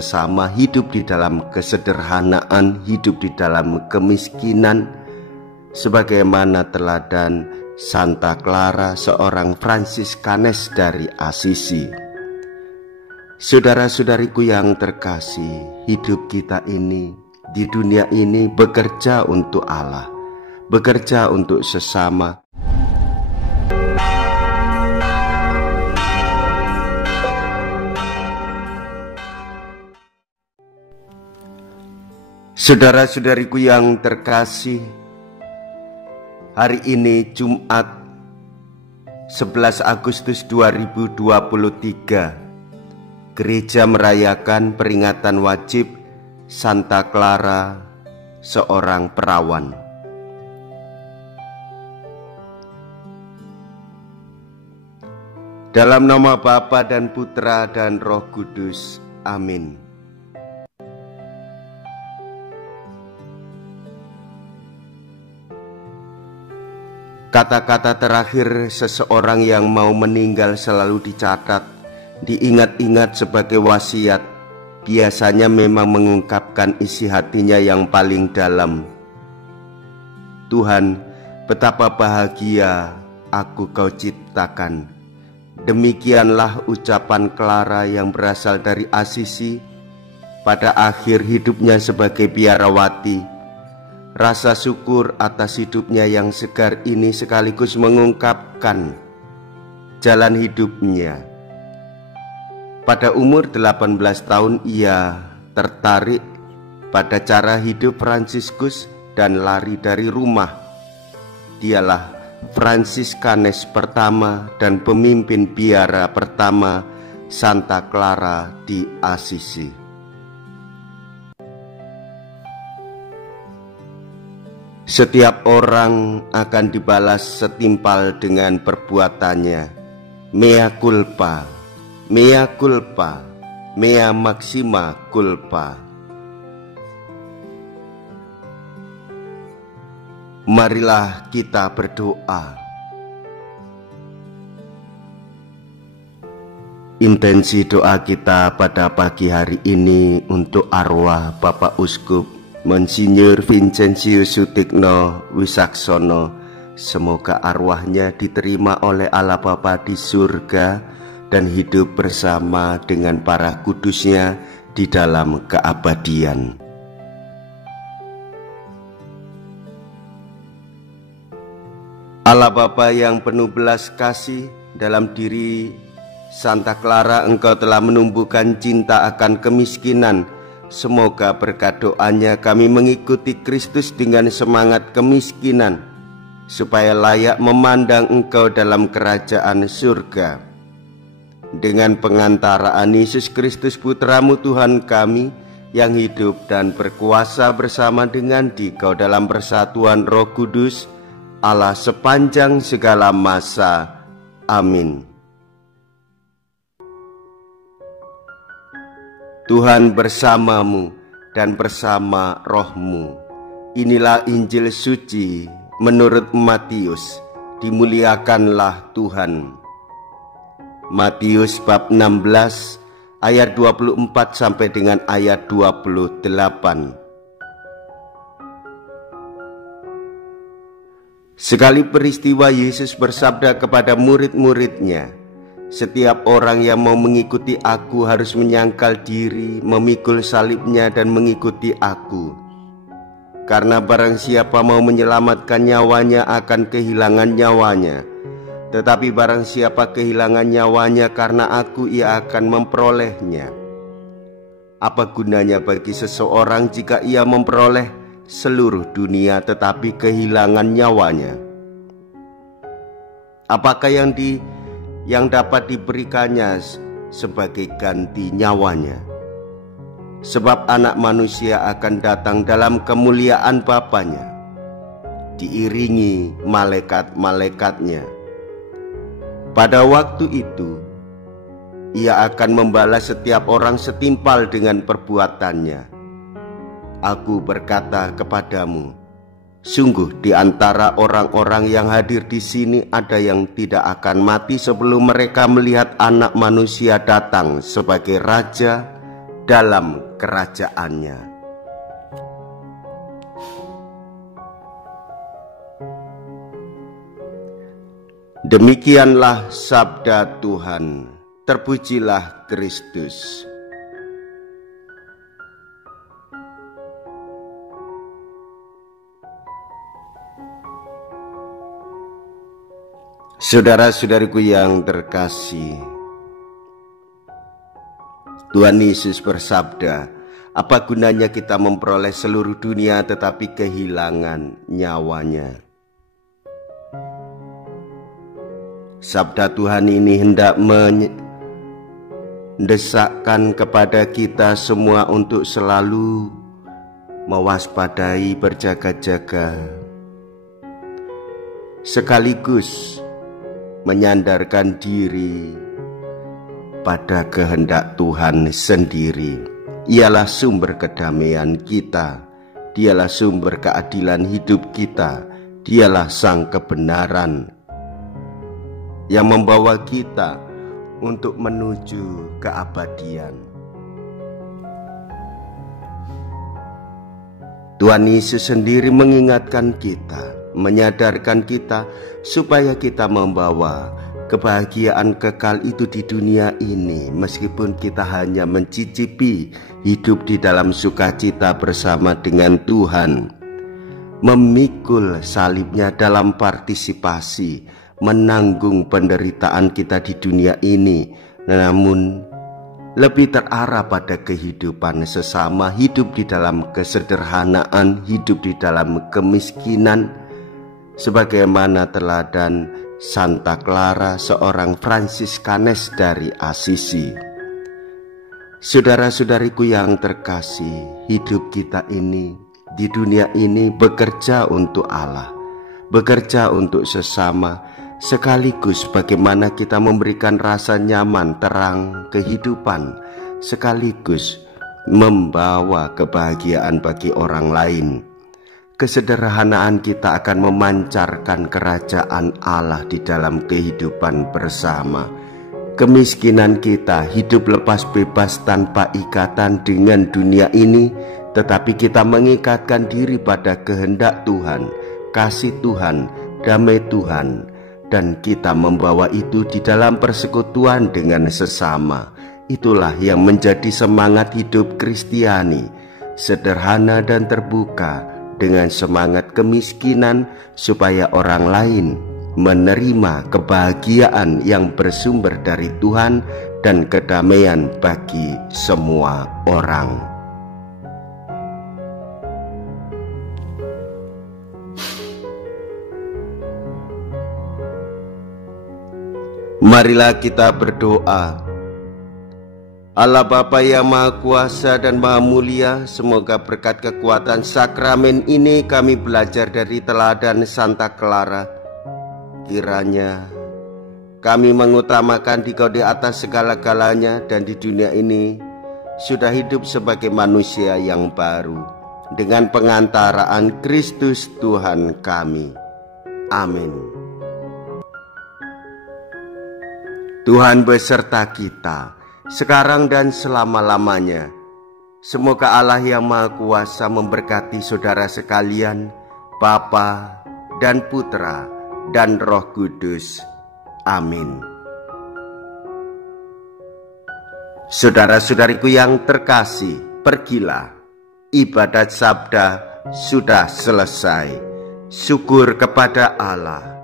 sesama, hidup di dalam kesederhanaan, hidup di dalam kemiskinan, sebagaimana teladan Santa Clara, seorang Franciskanes dari Assisi. Saudara-saudariku yang terkasih, hidup kita ini di dunia ini bekerja untuk Allah, bekerja untuk sesama. Saudara-saudariku yang terkasih, hari ini Jumat 11 Agustus 2023, gereja merayakan peringatan wajib Santa Clara, seorang perawan. Dalam nama Bapa dan Putra dan Roh Kudus. Amin. Kata-kata terakhir seseorang yang mau meninggal selalu dicatat, diingat-ingat sebagai wasiat. Biasanya memang mengungkapkan isi hatinya yang paling dalam. Tuhan, betapa bahagia aku Kau ciptakan. Demikianlah ucapan Clara yang berasal dari Assisi pada akhir hidupnya sebagai biarawati. Rasa syukur atas hidupnya yang segar ini sekaligus mengungkapkan jalan hidupnya. Pada umur 18 tahun ia tertarik pada cara hidup Fransiskus dan lari dari rumah. Dialah Franciskanes pertama dan pemimpin biara pertama Santa Clara di Assisi. Setiap orang akan dibalas setimpal dengan perbuatannya. Mea culpa, mea culpa, mea maxima culpa. Marilah kita berdoa. Intensi doa kita pada pagi hari ini untuk arwah Bapak Uskup Monsinyur Vincentius Sutikno Wisaksono. Semoga arwahnya diterima oleh Allah Bapa di surga dan hidup bersama dengan para kudusnya di dalam keabadian. Allah Bapa yang penuh belas kasih, dalam diri Santa Clara Engkau telah menumbuhkan cinta akan kemiskinan. Semoga berkat doanya kami mengikuti Kristus dengan semangat kemiskinan, supaya layak memandang Engkau dalam kerajaan surga. Dengan pengantaraan Yesus Kristus Putra-Mu Tuhan kami, yang hidup dan berkuasa bersama dengan Dikau dalam persatuan Roh Kudus, Allah sepanjang segala masa. Amin. Tuhan bersamamu dan bersama rohmu. Inilah Injil suci menurut Matius. Dimuliakanlah Tuhan. Matius bab 16 ayat 24 sampai dengan ayat 28. Sekali peristiwa Yesus bersabda kepada murid-muridnya, "Setiap orang yang mau mengikuti aku harus menyangkal diri, memikul salibnya dan mengikuti aku. Karena barang siapa mau menyelamatkan nyawanya akan kehilangan nyawanya. Tetapi barang siapa kehilangan nyawanya karena aku, ia akan memperolehnya. Apa gunanya bagi seseorang jika ia memperoleh seluruh dunia tetapi kehilangan nyawanya? Apakah yang dapat diberikannya sebagai ganti nyawanya? Sebab anak manusia akan datang dalam kemuliaan Bapanya, diiringi malaikat-malaikatnya. Pada waktu itu, ia akan membalas setiap orang setimpal dengan perbuatannya. Aku berkata kepadamu, sungguh di antara orang-orang yang hadir di sini ada yang tidak akan mati sebelum mereka melihat Anak Manusia datang sebagai Raja dalam kerajaannya. Demikianlah sabda Tuhan. Terpujilah Kristus. Saudara-saudariku yang terkasih, Tuhan Yesus bersabda, apa gunanya kita memperoleh seluruh dunia tetapi kehilangan nyawanya? Sabda Tuhan ini hendak mendesakkan kepada kita semua untuk selalu mewaspadai, berjaga-jaga, sekaligus menyandarkan diri pada kehendak Tuhan sendiri. Ialah sumber kedamaian kita, dialah sumber keadilan hidup kita, dialah sang kebenaran yang membawa kita untuk menuju keabadian. Tuhan Yesus sendiri mengingatkan kita, menyadarkan kita supaya kita membawa kebahagiaan kekal itu di dunia ini, meskipun kita hanya mencicipi hidup di dalam sukacita bersama dengan Tuhan, memikul salibnya dalam partisipasi, menanggung penderitaan kita di dunia ini, namun lebih terarah pada kehidupan sesama, hidup di dalam kesederhanaan, hidup di dalam kemiskinan, sebagaimana teladan Santa Clara, seorang Fransiskanes dari Assisi. Saudara-saudariku yang terkasih, hidup kita ini di dunia ini bekerja untuk Allah, bekerja untuk sesama, sekaligus bagaimana kita memberikan rasa nyaman, terang kehidupan, sekaligus membawa kebahagiaan bagi orang lain. Kesederhanaan kita akan memancarkan kerajaan Allah di dalam kehidupan bersama. Kemiskinan kita, hidup lepas bebas tanpa ikatan dengan dunia ini, tetapi kita mengikatkan diri pada kehendak Tuhan, kasih Tuhan, damai Tuhan, dan kita membawa itu di dalam persekutuan dengan sesama. Itulah yang menjadi semangat hidup Kristiani, sederhana dan terbuka, dengan semangat kemiskinan, supaya orang lain menerima kebahagiaan yang bersumber dari Tuhan dan kedamaian bagi semua orang. Marilah kita berdoa. Allah Bapa yang Maha Kuasa dan Maha Mulia, semoga berkat kekuatan sakramen ini kami belajar dari teladan Santa Clara. Kiranya kami mengutamakan Dikau di atas segala-galanya, dan di dunia ini sudah hidup sebagai manusia yang baru, dengan pengantaraan Kristus Tuhan kami. Amin. Tuhan beserta kita, sekarang dan selama-lamanya. Semoga Allah yang Maha Kuasa memberkati saudara sekalian, Bapa dan Putra dan Roh Kudus. Amin. Saudara-saudariku yang terkasih, pergilah. Ibadat sabda sudah selesai. Syukur kepada Allah.